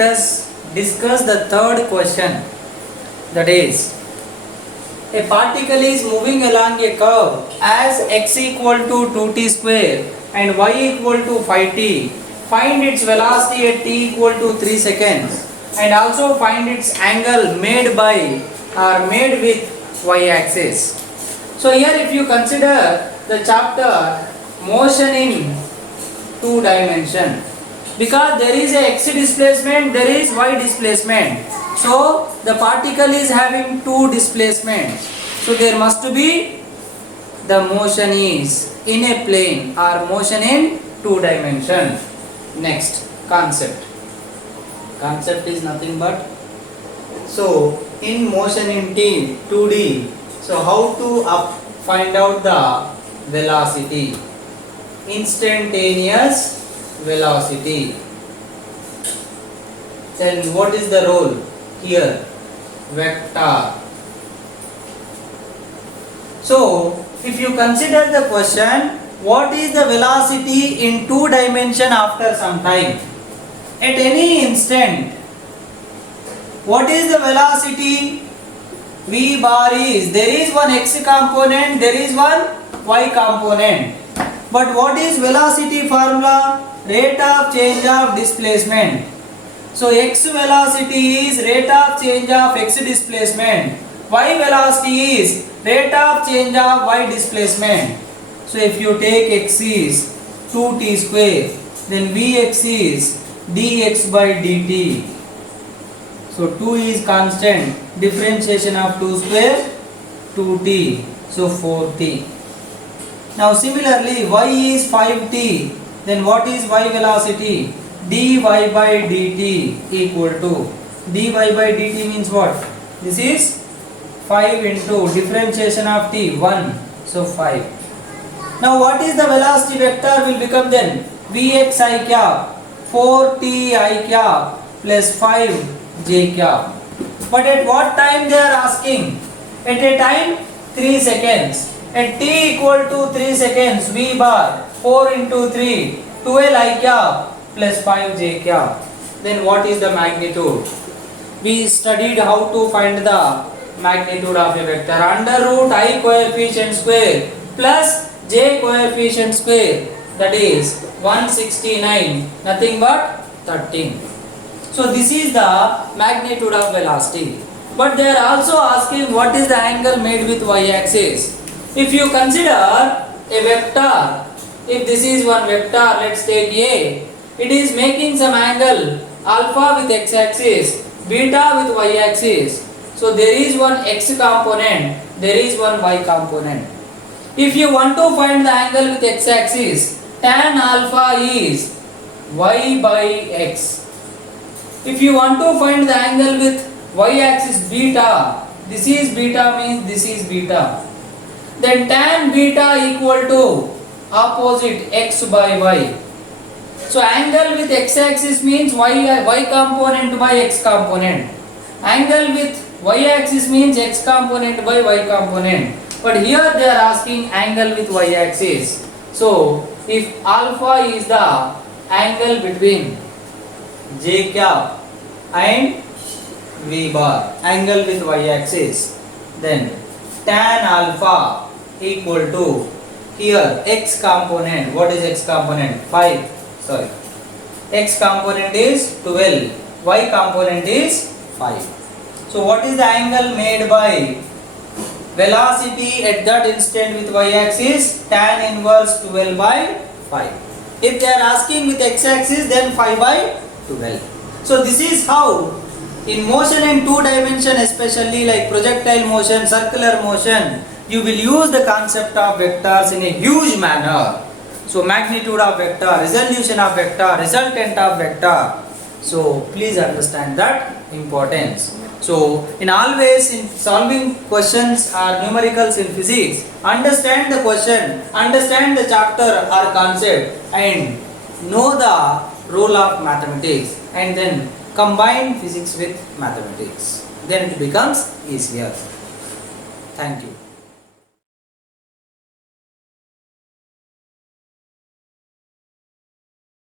let us discuss the third question, that is, a particle is moving along a curve as x equal to 2t square and y equal to 5t. Find its velocity at t equal to 3 seconds and also find its angle made with y axis. So here if you consider the chapter motion in two dimension, because there is a x displacement, there is y displacement. So the particle is having two displacements. So there must be the motion is in a plane or motion in two dimension. Next concept. Concept is nothing but, so in motion in 2D, so how to find out the velocity? Instantaneous velocity. Then what is the role here? Vector. So if you consider the question, what is the velocity in two dimension after some time? At any instant, what is the velocity? V bar is, there is one x component, there is one y component. But what is velocity formula? Rate of change of displacement. So x velocity is rate of change of x displacement. Y velocity is rate of change of y displacement. So if you take x is 2t square, then Vx is dx by dt. So 2 is constant, differentiation of 2 square 2t, so 4t. Now similarly y is 5t, then what is y velocity? dy by dt equal to, dy by dt means what? This is 5 into differentiation of t, 1, so 5. Now what is the velocity vector will become then? Vx I cap 4t I cap plus 5 j cap. But at what time they are asking? At a time 3 seconds. At t equal to 3 seconds, V bar 4 into 3, 12 I cap plus 5 j cap. Then what is the magnitude? We studied how to find the magnitude of a vector. Under root I coefficient square plus j coefficient square, that is 169, nothing but 13. So this is the magnitude of velocity. But they are also asking what is the angle made with y-axis. If you consider a vector, if this is one vector, let's take A, it is making some angle alpha with x-axis, beta with y-axis. So there is one x component, there is one y component. If you want to find the angle with x-axis, tan alpha is y by x. If you want to find the angle with y-axis beta, this is beta means this is beta. Then tan beta equal to opposite x by y. So angle with x-axis means y component by x component. Angle with y-axis means x component by y component. But here they are asking angle with y-axis. So if alpha is the angle between j cap and V bar, angle with y-axis, then tan alpha equal to, here x component, what is x component? 5, sorry. X component is 12, y component is 5. So what is the angle made by velocity at that instant with y-axis? Tan inverse 12 by 5. If they are asking with x-axis, then 5 by 12. So this is how in motion in two dimension, especially like projectile motion, circular motion, you will use the concept of vectors in a huge manner. So magnitude of vector, resolution of vector, resultant of vector. So please understand that importance. So in always in solving questions or numericals in physics, understand the question, understand the chapter or concept and know the role of mathematics and then combine physics with mathematics. Then it becomes easier. Thank you.